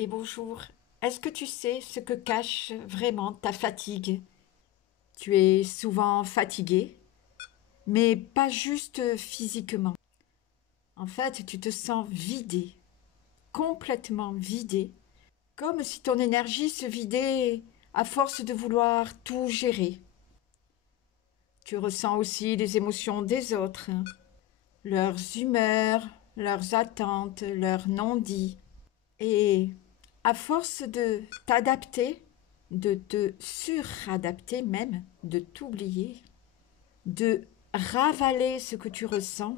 et bonjour. Est-ce que tu sais ce que cache vraiment ta fatigue? Tu es souvent fatigué, mais pas juste physiquement. En fait, tu te sens vidé, complètement vidé, comme si ton énergie se vidait à force de vouloir tout gérer. Tu ressens aussi les émotions des autres, leurs humeurs, leurs attentes, leurs non-dits. Et à force de t'adapter, de te suradapter même, de t'oublier, de ravaler ce que tu ressens,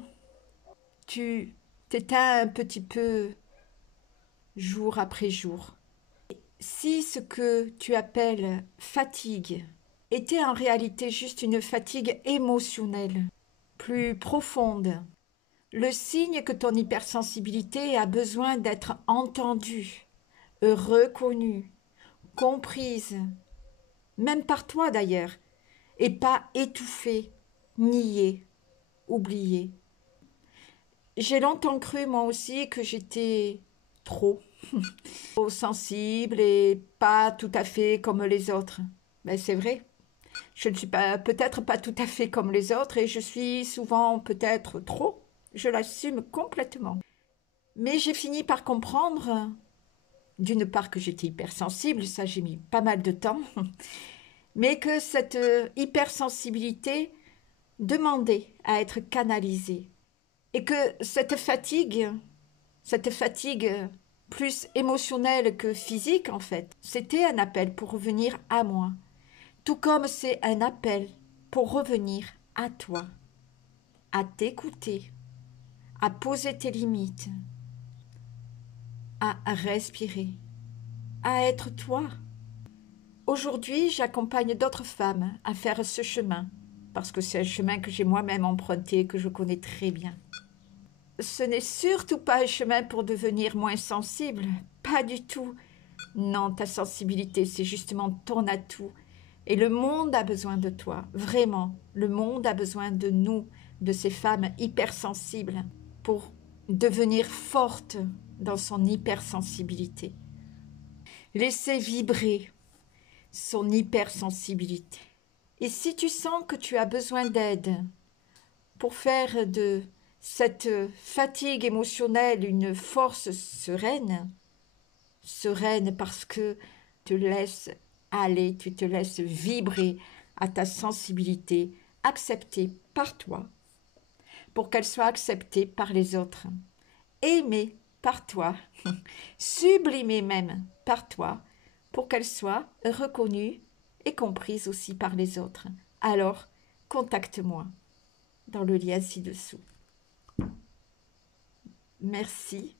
tu t'éteins un petit peu jour après jour. Si ce que tu appelles fatigue était en réalité juste une fatigue émotionnelle, plus profonde, le signe que ton hypersensibilité a besoin d'être entendue, reconnue, comprise, même par toi d'ailleurs, et pas étouffée, niée, oubliée. J'ai longtemps cru moi aussi que j'étais trop, trop sensible et pas tout à fait comme les autres. Ben c'est vrai, je ne suis pas peut-être pas tout à fait comme les autres et je suis souvent peut-être trop. Je l'assume complètement. Mais j'ai fini par comprendre, d'une part que j'étais hypersensible, ça j'ai mis pas mal de temps, mais que cette hypersensibilité demandait à être canalisée et que cette fatigue plus émotionnelle que physique en fait, c'était un appel pour revenir à moi, tout comme c'est un appel pour revenir à toi, à t'écouter, à poser tes limites, à respirer, à être toi. Aujourd'hui, j'accompagne d'autres femmes à faire ce chemin, parce que c'est un chemin que j'ai moi-même emprunté, que je connais très bien. Ce n'est surtout pas un chemin pour devenir moins sensible, pas du tout. Non, ta sensibilité, c'est justement ton atout. Et le monde a besoin de toi, vraiment. Le monde a besoin de nous, de ces femmes hypersensibles, pour devenir forte dans son hypersensibilité. Laisser vibrer son hypersensibilité. Et si tu sens que tu as besoin d'aide pour faire de cette fatigue émotionnelle une force sereine, sereine parce que tu te laisses aller, tu te laisses vibrer à ta sensibilité, acceptée par toi, pour qu'elle soit acceptée par les autres, aimée par toi, sublimée même par toi, pour qu'elle soit reconnue et comprise aussi par les autres. Alors, contacte-moi dans le lien ci-dessous. Merci